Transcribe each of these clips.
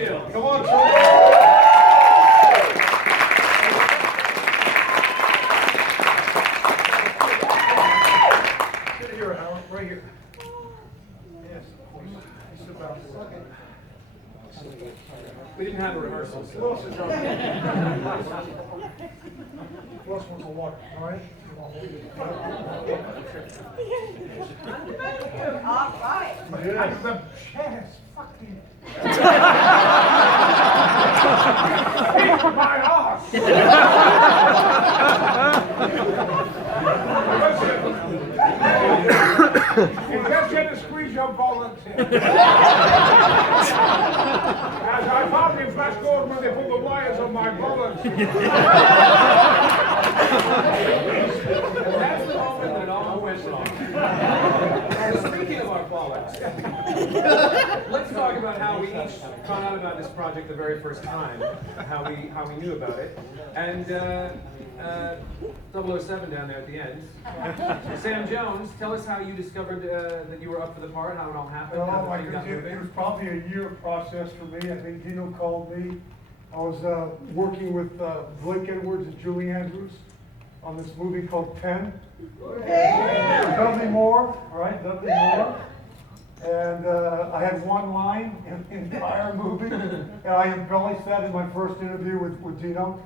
Butterfield. Come on, Trevor. Sit here, Alan, right here. Yes, sit down. We didn't have a rehearsal, Who so. else is out there? Who else wants a water, all right? All right. Yeah. The chance, fucking. Kick my ass! You just get to squeeze your bullets in. As I found in Flash Gordon when they put the wires on my bullets. That's the moment that it all went wrong. Speaking of our bollocks, let's talk about how we each found out about this project the very first time, how we knew about it, and 007 down there at the end. Sam Jones, tell us how you discovered that you were up for the part, how it all happened, how the thing got It moving. was probably a year process for me. I think Dino called me. I was working with Blake Edwards and Julie Andrews on this movie called 10. Dudley Moore, all right, Dudley Moore. And I had one line in the entire movie, and I embellished that in my first interview with Dino.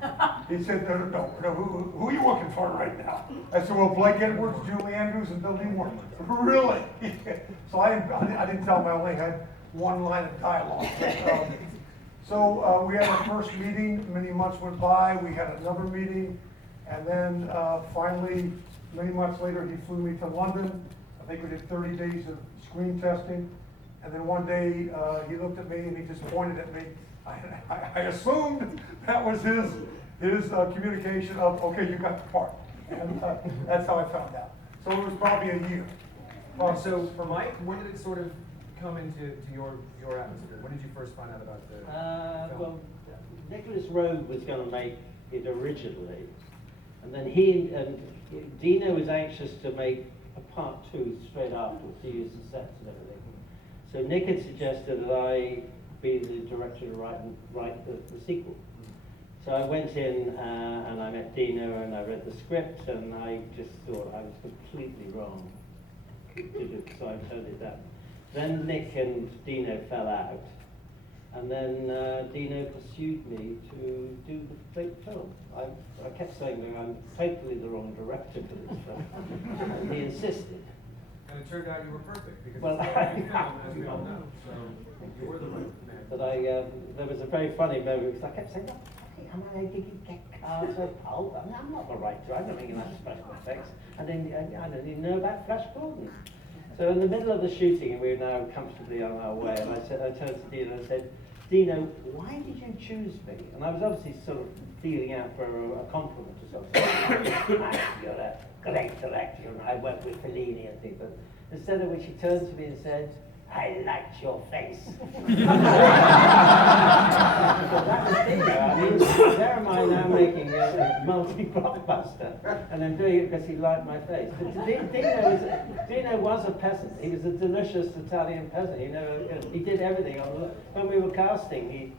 He said, no, who are you working for right now? I said, well, Blake Edwards, Julie Andrews, and Dudley Moore. Really? So I didn't tell him I only had one line of dialogue. So we had our first meeting, many months went by, we had another meeting, and then finally, many months later, he flew me to London. I think we did 30 days of screen testing, and then one day he looked at me and he just pointed at me. I assumed that was his communication of, okay, you got the part, and that's how I found out. So it was probably a year. So for Mike, when did it sort of come into your atmosphere? When did you first find out about the film? Well, Nicholas Roeg was going to make it originally, and then he and Dino was anxious to make a part 2 straight afterwards to use the sets and everything. So Nick had suggested that I be the director to write the sequel. So I went in and I met Dino and I read the script and I just thought I was completely wrong to do it, so I turned it down. Then Nick and Dino fell out, and then Dino pursued me to do the fake film. I kept saying that I'm totally the wrong director for this film, and he insisted. And it turned out you were perfect, because Well, it's a very good film, as we all know, so you were the right man. But there was a very funny moment because I kept saying, "What the fuck am I? Did you get cars or pulp? I mean, I'm not the right director. I'm making that special effects." And then I don't even know about Flash Gordon. So in the middle of the shooting, and we were now comfortably on our way, and I turned to Dino and said, "Dino, why did you choose me?" And I was obviously sort of feeling out for a compliment or something. "You're a great director, and I worked with Fellini and things." But instead of which, he turned to me and said, "I liked your face." So that was Dino. I mean, there am I now making a multi-blockbuster, and I'm doing it because he liked my face. But Dino was a peasant. He was a delicious Italian peasant. He did everything. When we were casting, he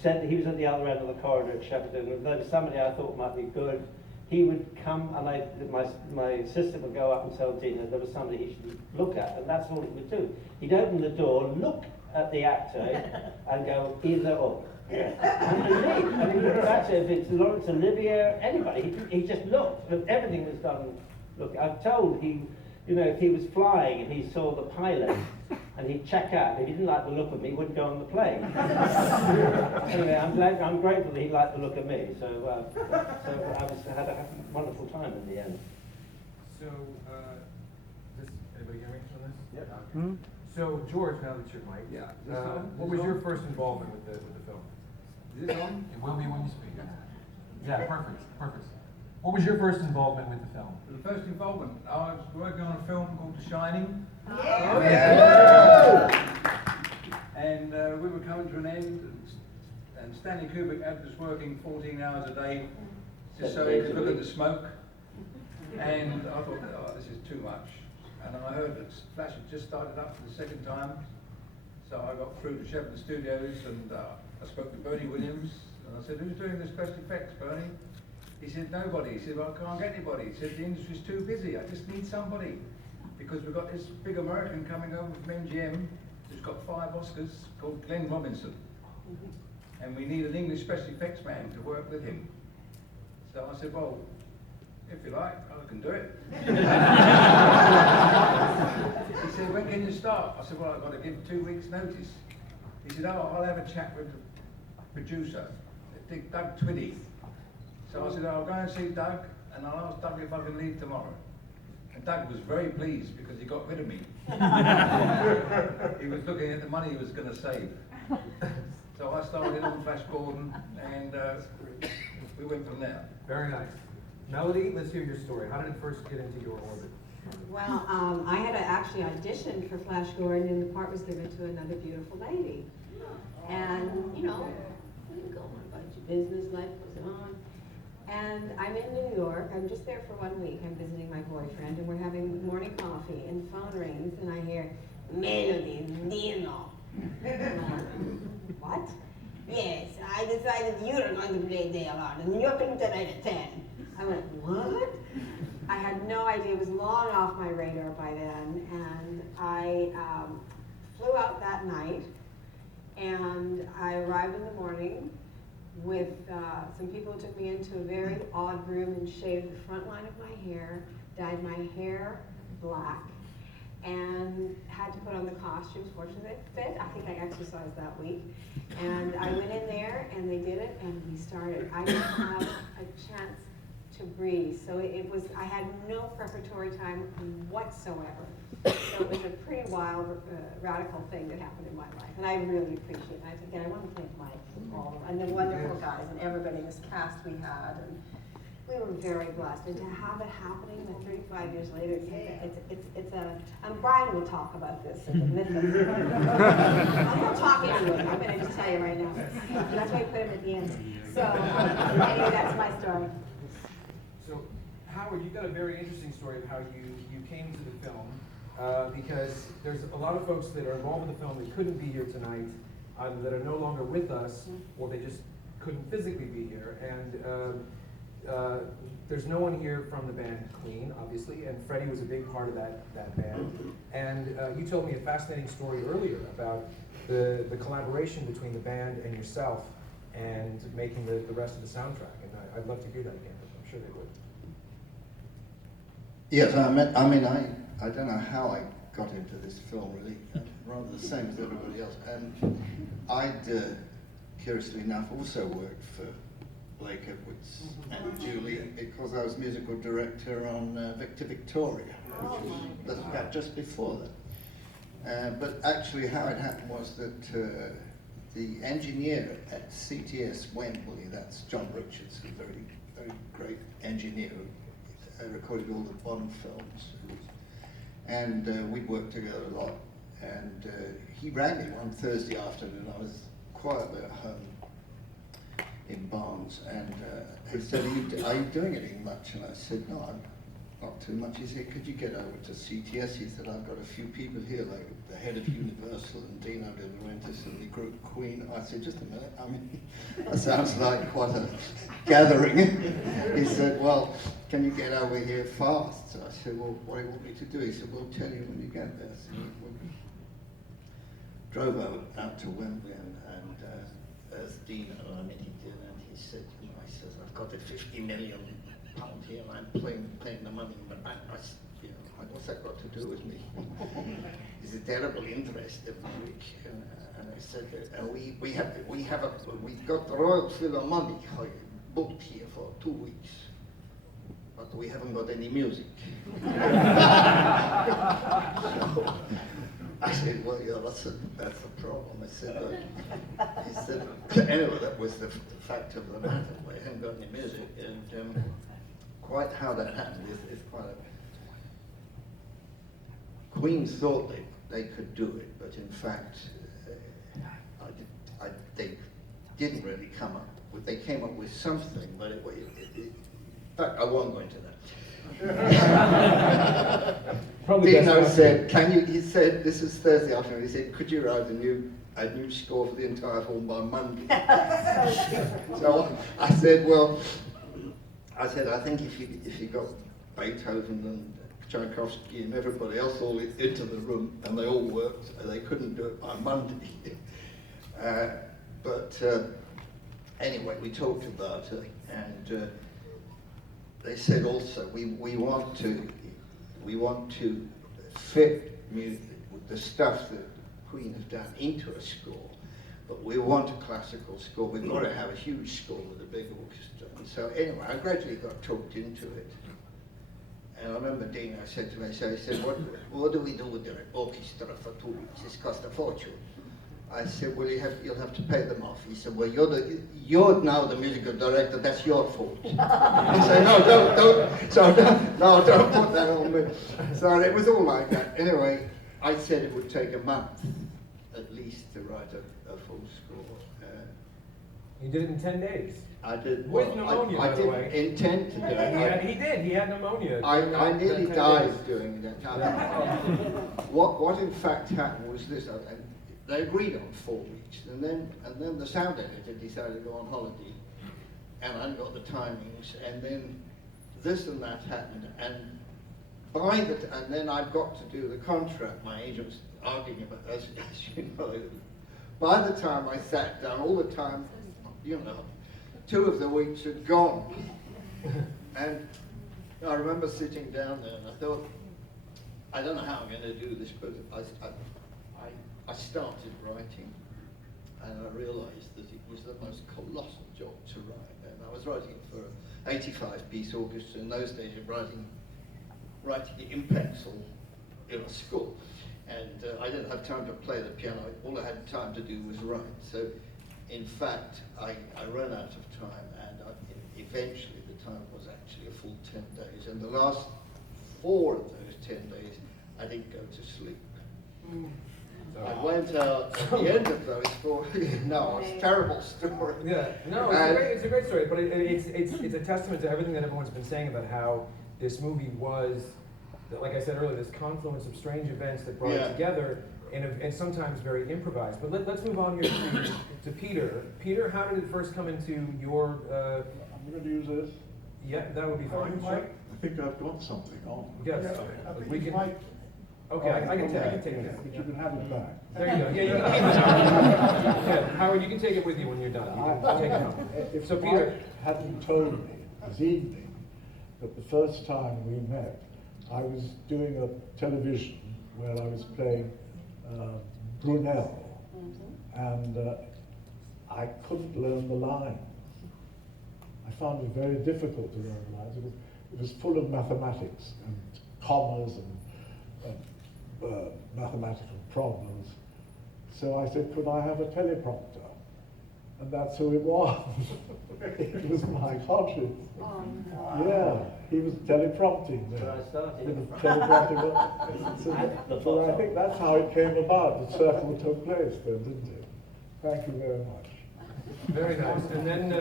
said he was at the other end of the corridor at Shepperton. If there was somebody I thought might be good, he would come and my assistant would go up and tell Dino there was somebody he should look at, and that's all he would do. He'd open the door, look at the actor, and go either or. And leave. And he would look at if it's Laurence Olivier, anybody. He just looked, and everything was done. Look, I'm told if he was flying and he saw the pilot, and he'd check out. If he didn't like the look of me, he wouldn't go on the plane. Anyway, I'm grateful that he liked the look of me. So I had a wonderful time in the end. So, anybody hear me on this? Yeah. Okay. So, George, now that you're Mike, what was your first involvement with the film? Is this on? It will be when you speak. Yeah, perfect. What was your first involvement with the film? The first involvement, I was working on a film called The Shining. Yeah. And we were coming to an end, and Stanley Kubrick had us working 14 hours a day just so he could look at the smoke. And I thought, oh, this is too much. And I heard that Flash had just started up for the second time. So So I got through to Shepard Studios and I spoke to Bernie Williams and I said, who's doing the special effects, Bernie? He said, nobody. He said, well, I can't get anybody. He said, the industry's too busy. I just need somebody. Because we've got this big American coming over from MGM who's got 5 Oscars called Glenn Robinson. And we need an English special effects man to work with him. So I said, well, if you like, I can do it. He said, when can you start? I said, well, I've got to give 2 weeks notice. He said, oh, I'll have a chat with the producer, Doug Twiddy. So I said, I'll go and see Doug and I'll ask Doug if I can leave tomorrow. And Doug was very pleased because he got rid of me. He was looking at the money he was going to save. So I started on Flash Gordon and we went from there. Very nice. Melody, let's hear your story. How did it first get into your orbit? Well, I had actually auditioned for Flash Gordon, and the part was given to another beautiful lady. And, you know, we go on about your business, life goes on. And I'm in New York. I'm just there for 1 week. I'm visiting my boyfriend, and we're having morning coffee, and the phone rings, and I hear, Melody, Dino. What? Yes, I decided you're going to play Dale and you're picking tonight at 10. I went, what? I had no idea. It was long off my radar by then, and I flew out that night, and I arrived in the morning with some people who took me into a very odd room and shaved the front line of my hair, dyed my hair black, and had to put on the costumes. Fortunately, it fit. I think I exercised that week. And I went in there, and they did it, and we started. I didn't have a chance to breathe. So it was, I had no preparatory time whatsoever. So it was a pretty wild, radical thing that happened in my life. And I really appreciate it. And I want to thank Mike and the wonderful guys and everybody, this cast we had. And we were very blessed. And to have it happening 35 years later, it's a, and Brian will talk about this in the myth of it. I'm not talking anyway. I'm going to just tell you right now. That's why I put him at the end. So anyway, that's my story. So, Howard, you've got a very interesting story of how you came to the film, because there's a lot of folks that are involved with the film that couldn't be here tonight, that are no longer with us, or they just couldn't physically be here. And there's no one here from the band Queen, obviously, and Freddie was a big part of that band. And you told me a fascinating story earlier about the collaboration between the band and yourself and making the rest of the soundtrack. And I'd love to hear that again. I'm sure they would. Yes, I don't know how I got into this film, really. Rather the same as everybody else. And I'd, curiously enough, also worked for Blake Edwards and Julie because I was musical director on Victor Victoria, which was just before that. But actually how it happened was that the engineer at CTS Wembley, that's John Richards, a very, very great engineer, recorded all the Bond films. And we'd worked together a lot. And he rang me one Thursday afternoon. I was quietly at home in Barnes, and he said, are you doing anything much? And I said, no, I'm not too much. He said, could you get over to CTS? He said, I've got a few people here, like the head of Universal and Dino De Laurentiis and the group Queen. I said, just a minute, I mean, that sounds like quite a gathering. He said, well, can you get over here fast? So I said, well, what do you want me to do? He said, we'll tell you when you get there. So we drove out to Wembley, and as Dino, I mean, he did, and he said, you know, he says, I've got a £50 million here, and I'm paying the money, but you know, what's that got to do with me? It's a terrible interest every week. And I said, we've got the Royal Philharmonic booked here for 2 weeks, but we haven't got any music. So, I said, well, yeah, that's a problem. I said, he said, anyway, that was the fact of the matter. We hadn't got any music, and quite how that happened is quite a... Queen thought they could do it, but in fact, they didn't really come up with. They came up with something, but in fact, I won't go into that. Probably Dino best said, he said, this is Thursday afternoon, he said, could you write a new score for the entire film by Monday? So I said, I think if you got Beethoven and Tchaikovsky and everybody else all into the room and they all worked, they couldn't do it by Monday. Anyway, we talked about it, and they said also we want to fit music with the stuff that Queen has done into a score, but we want a classical score. We've got to have a huge score with a big orchestra. And so anyway, I gradually got talked into it. And I remember Dino said to me, he said, what do we do with the orchestra for 2 weeks? It's cost a fortune. I said, well, you'll have to pay them off. He said, well, you're now the musical director, that's your fault. I said, no, don't put that on me. So it was all like that. Anyway, I said it would take a month, at least, to write a full score. You did it in 10 days. I did. With pneumonia, by the way. I didn't intend to do it. He did. He had pneumonia. I nearly that 10 died days. doing that. What in fact happened was this. They agreed on 4 weeks, and then the sound editor decided to go on holiday, and I got the timings, and then this and that happened, and then I got to do the contract. My agent was arguing about, as you know. By the time I sat down, all the time, 2 of the weeks had gone, and I remember sitting down there, and I thought, I don't know how I'm going to do this, but I started writing, and I realized that it was the most colossal job to write. And I was writing for an 85-piece orchestra. In those days, you're writing it in pencil in a score. And I didn't have time to play the piano. All I had time to do was write. So, in fact, I ran out of time, and eventually the time was actually a full 10 days. And the last 4 of those 10 days, I didn't go to sleep. I went out at the end of those 4. No, it's a terrible story. Yeah, no, it's a great story, but it's a testament to everything that everyone's been saying about how this movie was, like I said earlier, this confluence of strange events that brought it together, and sometimes very improvised. But let's move on here to Peter. Peter, how did it first come into your? I'm going to use this. Yeah, that would be fine. Sure. I think I've got something on. Yes, I think we it can. might. Okay, I can take it. But you can have it back. There you go. Yeah, you can. Yeah, Howard, you can take it with you when you're done. You can take it home. If So Peter Mike hadn't told me this evening that the first time we met, I was doing a television where I was playing Brunel, and I couldn't learn the lines. I found it very difficult to learn the lines. It was full of mathematics and commas and mathematical problems. So I said, could I have a teleprompter? And that's who it was. It was Mike Hodges. Yeah, he was teleprompting there. So I started. So I think that's how it came about. The circle took place then, didn't it? Thank you very much. Very nice. And then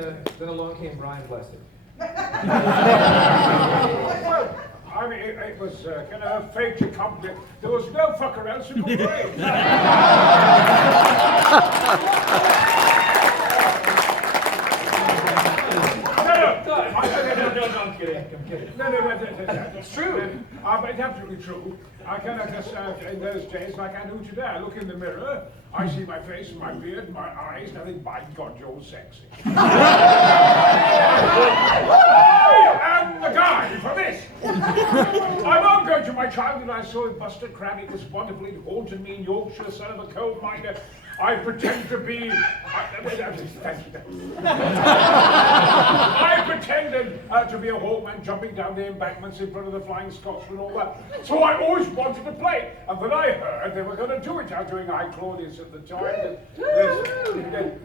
along came Brian Blessed. I mean, it was kind of a fait accompli. There was no fucker else who could play. No, I'm kidding. No, it's true. It's absolutely true. I kind of just, in those days, like I do today, I look in the mirror, I see my face and my beard and my eyes, and I think, by God, you're sexy. I am the guy for this. I'm on going to my childhood, I saw in Buster Crabbe, it was wonderful, it haunted me in Yorkshire, son of a coal miner. I pretend to be. I pretended to be a hawkman jumping down the embankments in front of the Flying Scotsman and all that. So I always wanted to play. And when I heard they were going to do it, I was doing I Claudius at the time.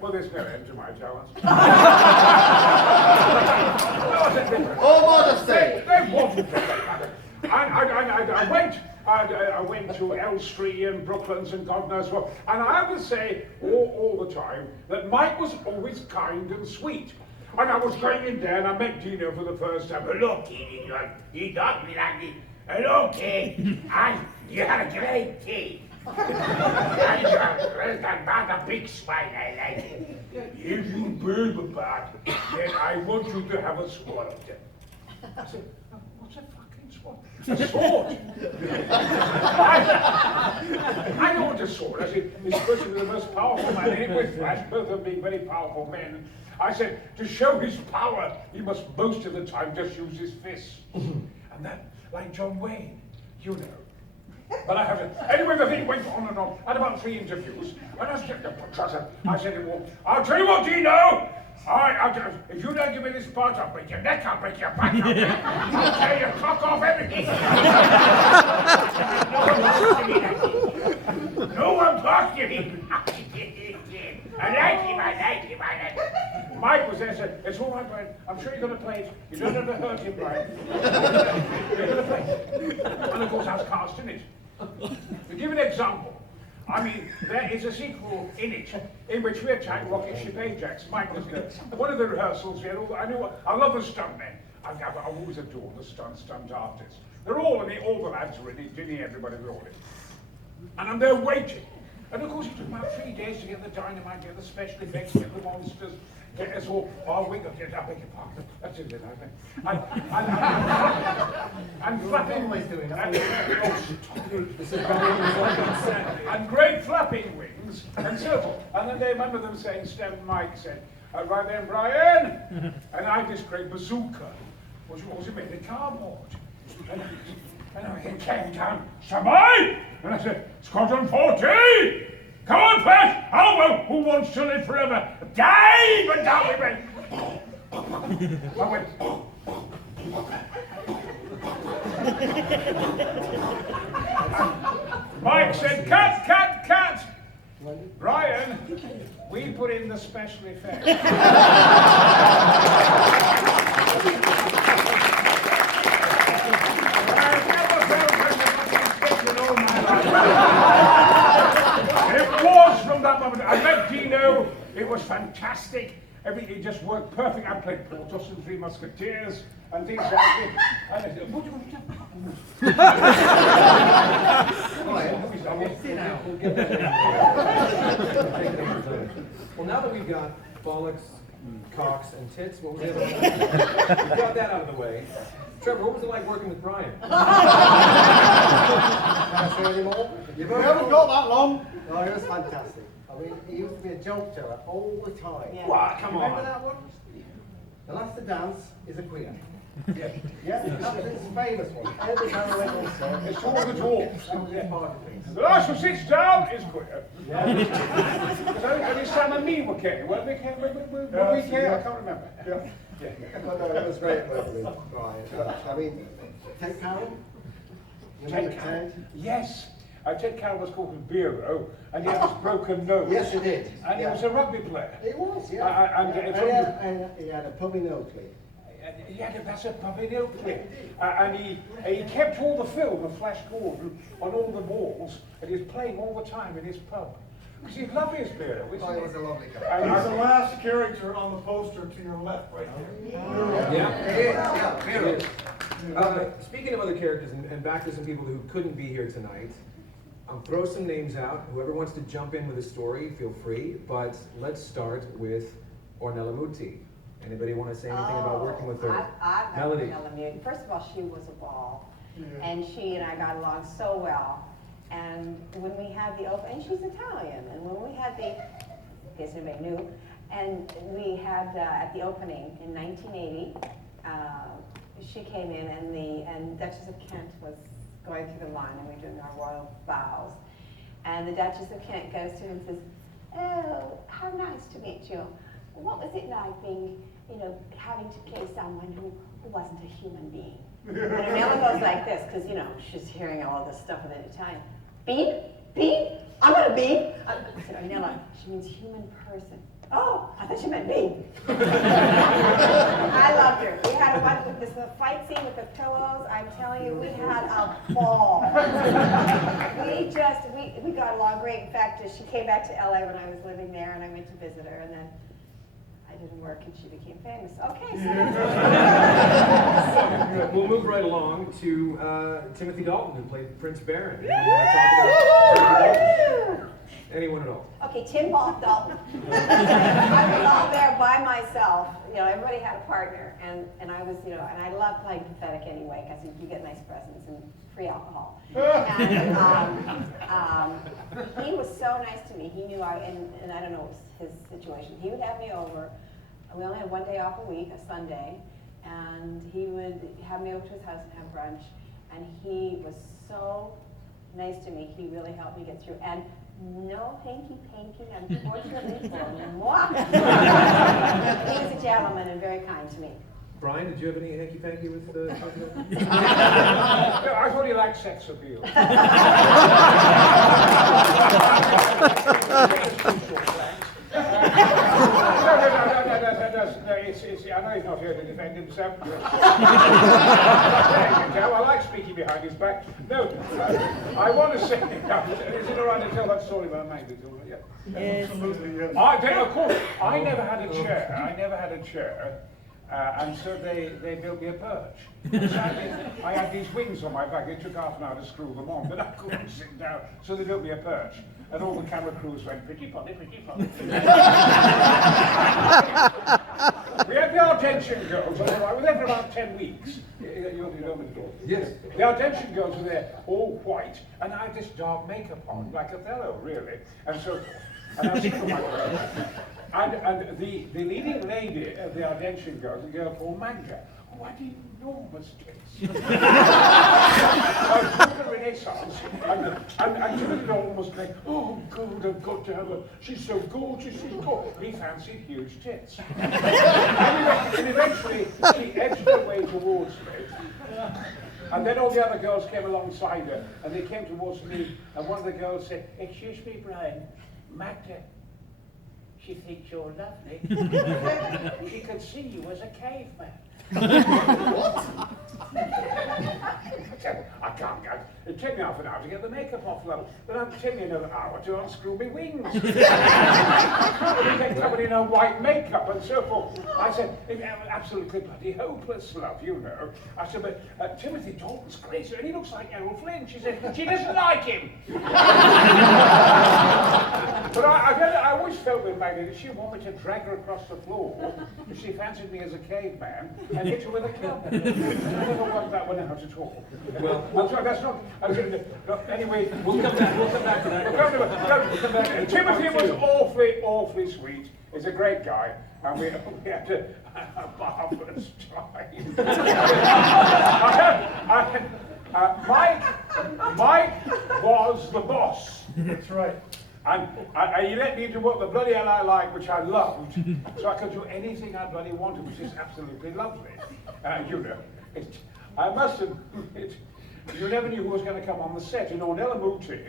Well, there's no end to my talents. Oh, modesty! They wanted to play. I went to Elstree and Brooklands and God knows what, and I would say all the time that Mike was always kind and sweet. And I was going in there and I met Dino for the first time. Hello, kid, he got me like this. Hello, kid, and you had a great tea. And you're about a big smile, I like it. If you build a bat, then I want you to have a sword of them. I said, what's a fucking sword? A sword? I know what a sword. I said, it's supposed to be the most powerful man in it with flash, both of them being very powerful men. I said, to show his power, he must most of the time just use his fists. And that, like John Wayne, you know. But I haven't. Anyway, the thing went on and on. I had about 3 interviews. And I said to him, I'll tell you what, Dino. If you don't give me this part, I'll break your neck, I'll break your back, I'll tear your cock off, everything. No one talks to me. I like him. Mike was there and said, it's all right, Brian. I'm sure you're going to play it. You don't ever hurt him, Brian. You're going to play it. And of course, I was cast in it. To give an example, I mean, there is a sequel in it in which we attack rocket ship Ajax. Mike was good. One of the rehearsals, I love the stuntmen. I've always adored the stunt artists. They're all in it, all the lads are in it, Ginny, everybody, they're all in it. And I'm there waiting. And of course, it took about 3 days to get the dynamite, get the special effects, get the monsters, get us all, Wyngarde, I beg your pardon. That's it, I think. And flapping, and great flapping wings, and so forth. And then I remember them saying, Mike said, right then, Brian, and I had this great bazooka, which was made of cardboard. And he came down, Samai! And I said, Squadron 40! Come on, Flash! Who wants to live forever? Dive! And down we went. I went. Mike said, cut! Brian, we put in the special effects. From that moment, I met Dino, it was fantastic, everything just worked perfect. I played Porthos and 3 Musketeers, and things like that. And I said, Well, now that we've got bollocks, cocks, and tits, what was the other one? We got that out of the way. Trevor, what was it like working with Brian? Can I say any more? You haven't got that long. No, it was fantastic. I mean, he used to be a joke teller all the time. Yeah. What? Come Remember on. that one? The last to dance is a queer. Yeah. Yeah, it's a famous one. Every time I went on set, It's all the dwarfs. that was part of things. The last who sits down is queer. Because only Sam and me were king. Were we king? Were we king? I can't remember. Yeah. But no, it was great working with Brian. I mean, Ted Carroll? You remember Ted? Yes. Ted Carroll was called Biro, and he had this broken nose. Yes, he did. And he was a rugby player. He was, yeah. And He had a puppy nose clip. Yeah, that's a puppy nose clip. And he kept all the film of Flash Gordon on all the walls, and he was playing all the time in his pub. Because he's lovely as Biro, Oh, he was a lovely guy. He's the last character on the poster to your left, right there. Yeah. Speaking of other characters, and back to some people who couldn't be here tonight, throw some names out. Whoever wants to jump in with a story, feel free. But let's start with Ornella Muti. Anybody want to say anything about working with her? I've met Melody. Ornella Muti. First of all, she was a ball. And she and I got along so well. And when we had the open, and she's Italian, and when we had the, I guess anybody knew, and we had at the opening in 1980, she came in, and Duchess of Kent was going through the line, and we were doing our royal bows. And the Duchess of Kent goes to him and says, "Oh, how nice to meet you. What was it like being, having to play someone who wasn't a human being?" And Ornella goes like this, because, she's hearing all this stuff in Italian. Bean? Bean? I'm not a bean. I said, Ornella, she means human person. Oh, I thought she meant me. I loved her. We had this fight scene with the pillows. I'm telling you, we had a ball. we got along great. In fact, she came back to LA when I was living there, and I went to visit her, and then I didn't work and she became famous. Okay, so. We'll move right along to Timothy Dalton, who played Prince Baron. Anyone want to talk about Timothy Dalton? Anyone at all? Okay, Tim Dalton. I was all there by myself. You know, everybody had a partner, and I was, you know, and I love playing pathetic anyway because you get nice presents and free alcohol. And he was so nice to me. He knew and I don't know his situation. He would have me over. We only had one day off a week, a Sunday, and he would have me over to his house and have brunch. And he was so nice to me. He really helped me get through. And no hanky-panky, unfortunately, for moi. He was a gentleman and very kind to me. Brian, did you have any hanky-panky with I thought he liked sex appeal. I know he's not here to defend himself. I like speaking behind his back. No, I want to say, is it all right to tell that story about Maggie? Yes. Absolutely, yes. Of course, I never had a chair. And so they built me a perch. I had these wings on my back. It took half an hour to screw them on, but I couldn't sit down. So they built me a perch. And all the camera crews went, pretty funny, pretty funny. We had the Argentian girls, I was there for about 10 weeks. You know me, Yes. The Argentian girls were there, all white, and I had this dark makeup on, like Othello, really. And so, and I was sitting on my perch. And the leading lady of the Argentian girls, a girl called Magda, who had enormous tits. Total Renaissance. And Timothy Dalton was like, oh God, I've got to have her. She's so gorgeous, she's gorgeous. He fancied huge tits. And eventually, she edged her way towards me. And then all the other girls came alongside her, and they came towards me, and one of the girls said, excuse me, Brian, Magda, she thinks you're lovely. She can see you as a caveman. What? I can't go. It took me half an hour to get the makeup off, love. But it'll take me another hour to unscrew my wings. I can't really get covered in her white makeup and so forth. I said, absolutely bloody hopeless, love, you know. I said, but Timothy Dalton's great, and he looks like Errol Flynn. She said, she doesn't like him. But I always felt with Maggie that she wanted me to drag her across the floor if she fancied me as a caveman and hit her with a club. I never worked that one out at all. Well, I'm sorry, that's not. Anyway, we'll come back to that. Timothy was awfully sweet. He's a great guy, and we had a marvelous time. Mike was the boss. That's right. And he let me do what the bloody hell I like, which I loved, so I could do anything I bloody wanted, which is absolutely lovely. You know, I must admit, you never knew who was going to come on the set. And Ornella Muti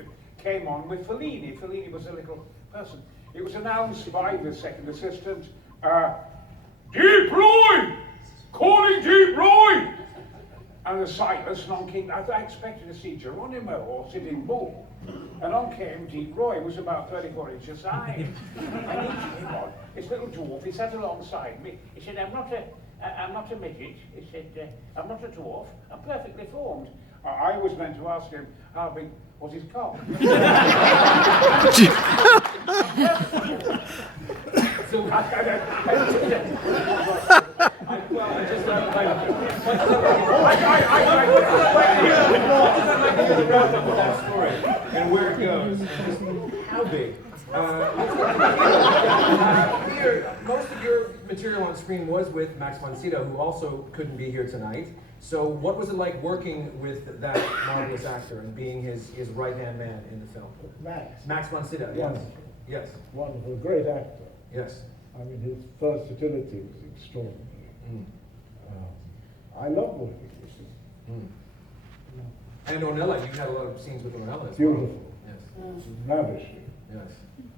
came on with Fellini. Fellini was a little person. It was announced by the second assistant, Deep Roy! Calling Deep Roy! And the silence, and on came, I expected to see Geronimo or Sitting Bull. And on came Deep Roy, was about 34 inches high. And he came on, this little dwarf, he sat alongside me. He said, I'm not a midget. He said, I'm not a dwarf, I'm perfectly formed. I was meant to ask him how big was his cock. So, that story and where it goes. How big? Most of your material on screen was with Max von Sydow, who also couldn't be here tonight. So what was it like working with that marvelous actor and being his right-hand man in the film? Max von Sydow, yes. Yes. Wonderful, great actor. Yes. I mean, his versatility was extraordinary. I love working with him. And Ornella, you had a lot of scenes with Ornella as Beautiful. well. Yes. Ravishing. Yes.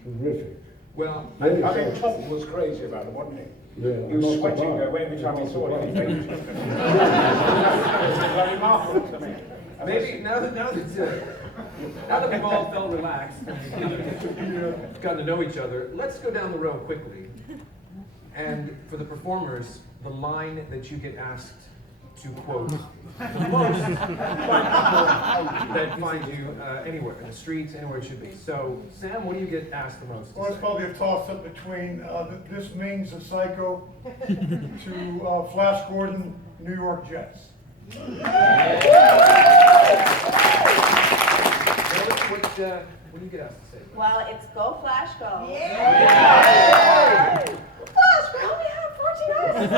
Terrific. Well, I think Tom was crazy about it, wasn't he? Yeah, He was sweating every time he saw it. It was very marvelous to me. maybe now that we've all felt relaxed and gotten to know each other, let's go down the road quickly. And for the performers, the line that you get asked to quote the most by people that find you anywhere, in the streets, anywhere it should be. So, Sam, what do you get asked the most? Well, it's probably a toss-up between This Means a Psycho to Flash Gordon, New York Jets. What do you get asked to say? Well, it's Go Flash Go. Yeah! Flash, we only have 14 hours.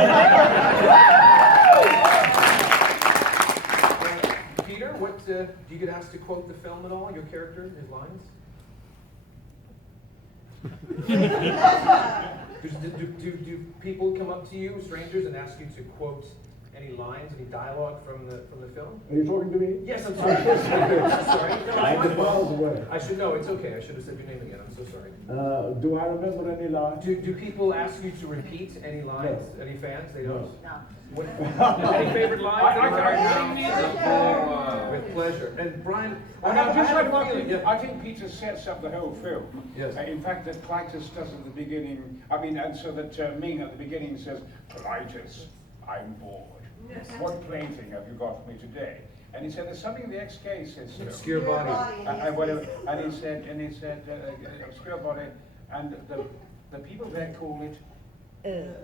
Peter, what do you get asked to quote the film at all? Your character, his lines? do people come up to you, strangers, and ask you to quote any lines, any dialogue from the film? Are you talking to me? Yes, I'm sorry. Sorry. No, I'm miles away. I should know. It's okay. I should have said your name again. I'm so sorry. Do I remember any lines? Do people ask you to repeat any lines? No. Any fans? They don't. No. What, any favorite lines? I With pleasure. And Brian, I think Peter sets up the whole film. Yes. In fact, that Clytus does at the beginning, and so that Ming at the beginning says, Clytus, I'm bored. What plaything have you got for me today? And he said, there's something the XK says to him. Obscure body. Whatever. And he said, obscure body, and the people there call it. And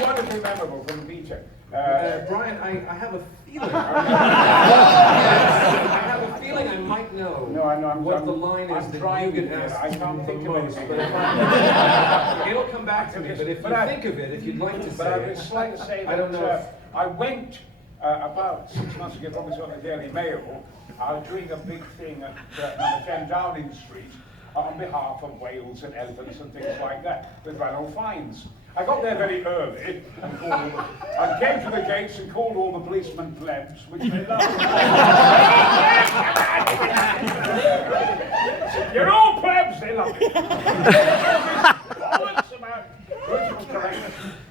wonderfully memorable from Peter. Brian, I have a feeling. I have a feeling I might know what the line is that you get asked. I can't think of most, anything. but it'll come back to me. But if you think of it, if you'd like to say I it, would just like to say I don't know. that I went about 6 months ago, probably saw in the Daily Mail. I was doing a big thing at number 10 Downing Street on behalf of whales and elephants and things like that, with Ranald fines. I got there very early and came to the gates and called all the policemen plebs, which they loved. You're all plebs, they love it.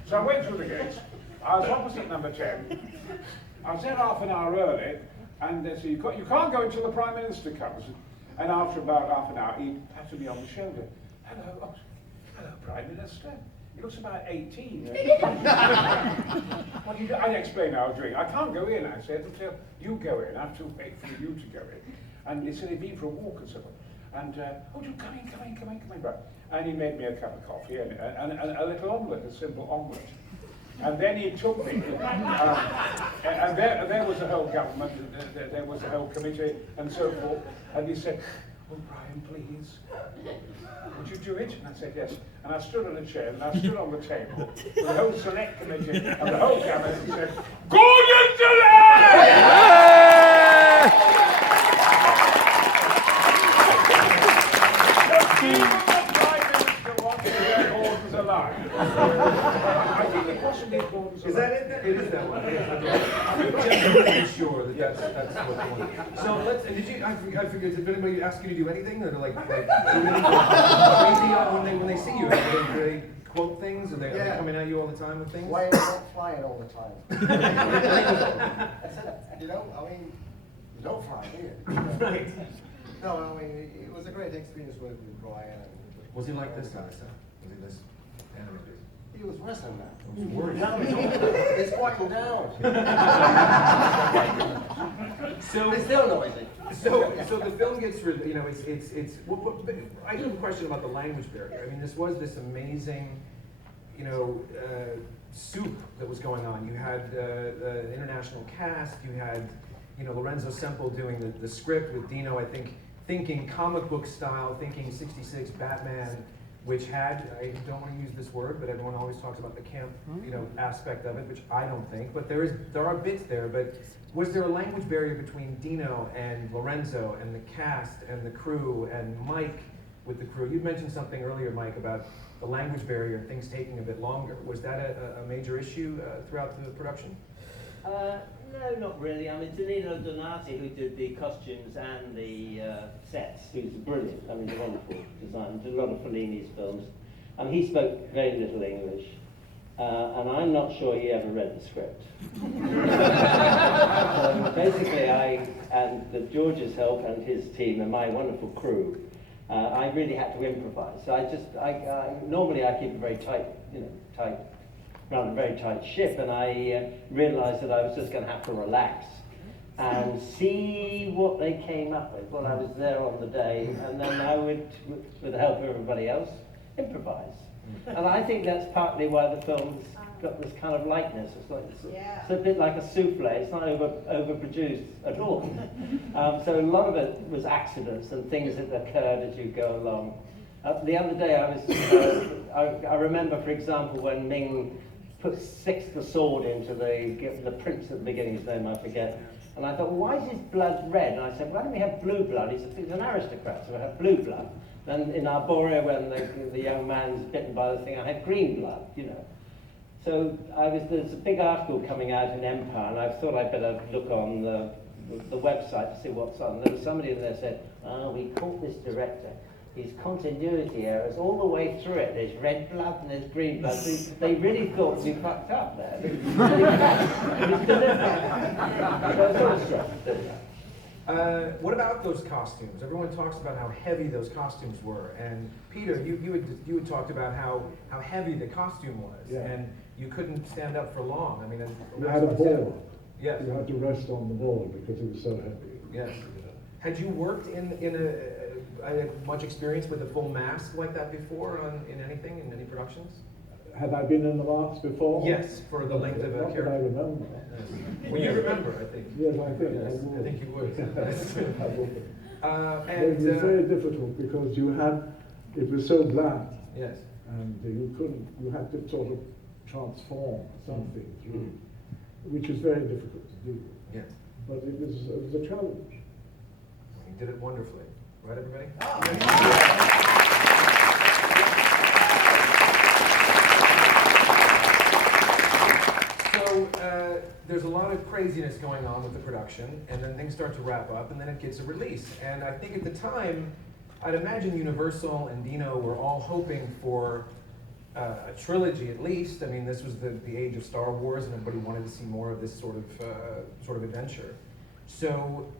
So I went through the gates. I was opposite number 10. I was there half an hour early, and so you can't go until the Prime Minister comes. And after about half an hour, he patted me on the shoulder. Hello, Prime Minister. He looks about 18. What do you do? I explained how I was doing. I can't go in, I said, until you go in. I have to wait for you to go in. And he said he'd been for a walk and so on. And, come in, bro. And he made me a cup of coffee and a little omelette, a simple omelette. And then he took me, and there was the whole government, there was the whole committee, and so forth. And he said, "Oh, Brian, please, would you do it?" And I said, "Yes." And I stood on a chair, and I stood on the table, with the whole select committee, and the whole cabinet, and said, "Gordon Is that it? It is that one. I'm just sure that that's what the one. So let's. And did you? I figured. Did anybody ask you to do anything, or like crazy when they see you? Do they quote things, or are they coming at you all the time with things? Why are you not flying all the time? I said, you don't fly, do you? Right. No, it was a great experience working with Brian. Was he like this guy, Sam? Was he this animated? He was worse than that. It was worse. Now it's quieting down. So It's still noisy. So the film gets rid. It's. I have a question about the language barrier. I mean, this was this amazing, soup that was going on. You had the international cast. You had, Lorenzo Semple doing the script with Dino. I think thinking comic book style, thinking '66 Batman, which had, I don't want to use this word, but everyone always talks about the camp, aspect of it, which I don't think. But there are bits there. But was there a language barrier between Dino and Lorenzo and the cast and the crew and Mike with the crew? You mentioned something earlier, Mike, about the language barrier and things taking a bit longer. Was that a major issue throughout the production? No, not really. I mean, Danilo Donati, who did the costumes and the sets, who's brilliant. I mean, he's a wonderful designer. Did a lot of Fellini's films. He spoke very little English. And I'm not sure he ever read the script. So basically, and George's help and his team and my wonderful crew, I really had to improvise. So normally I keep a very tight, run a very tight ship, and I realized that I was just going to have to relax and see what they came up with when I was there on the day, and then I would, with the help of everybody else, improvise. And I think that's partly why the film's got this kind of lightness. It's a bit like a souffle. It's not overproduced at all. So a lot of it was accidents and things that occurred as you go along. The other day I remember, for example, when Ming sticks the sword into the prince at the beginning, his name I forget. And I thought, well, why is his blood red? And I said, why don't we have blue blood? He's an aristocrat, so we have blue blood. Then in Arborea, when the young man's bitten by the thing, I had green blood, So there's a big article coming out in Empire, and I thought I'd better look on the website to see what's on. There was somebody in there said, we caught this director. His continuity errors all the way through it. There's red blood and there's green blood. They really thought we fucked up there. It was deliberate. So it's all strange. What about those costumes? Everyone talks about how heavy those costumes were, and Peter, you had talked about how heavy the costume was, and you couldn't stand up for long. I mean, you had a board. Yes. You had to rest on the board because it was so heavy. Yes. Had you worked in much experience with a full mask like that before in any productions? Had I been in the mask before? Yes, for the length of a character. I remember. Well, you remember, I think. Yes, I think. Yes, I think you would. It was very difficult because it was so bland. Yes. And you had to sort of transform something through, which is very difficult to do. Yes. But it was a challenge. You did it wonderfully. Right, everybody? So there's a lot of craziness going on with the production, and then things start to wrap up, and then it gets a release. And I think at the time, I'd imagine Universal and Dino were all hoping for a trilogy at least. I mean, this was the age of Star Wars, and everybody wanted to see more of this sort of adventure. So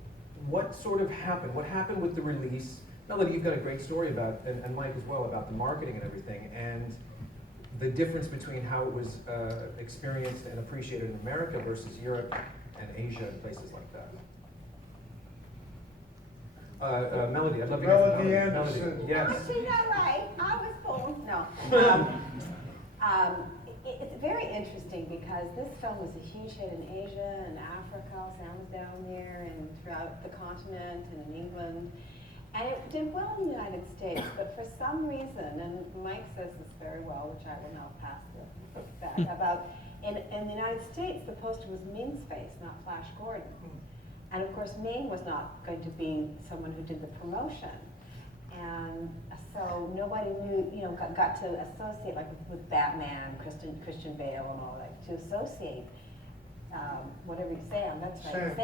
what sort of happened? What happened with the release? Melody, you've got a great story about, and Mike as well, about the marketing and everything, and the difference between how it was experienced and appreciated in America versus Europe and Asia and places like that. Melody, I'd love to hear from Melody Anderson. Melody. Yes. Actually, not right. I was born. No. It's very interesting because this film was a huge hit in Asia and Africa. Sam was down there and throughout the continent and in England. And it did well in the United States, but for some reason, and Mike says this very well, which I will now pass back, about in the United States, the poster was Ming's face, not Flash Gordon. And of course, Ming was not going to be someone who did the promotion. And so nobody knew, got to associate, like with Batman, Christian Bale and all that, to associate whatever you say, that's right, Sam.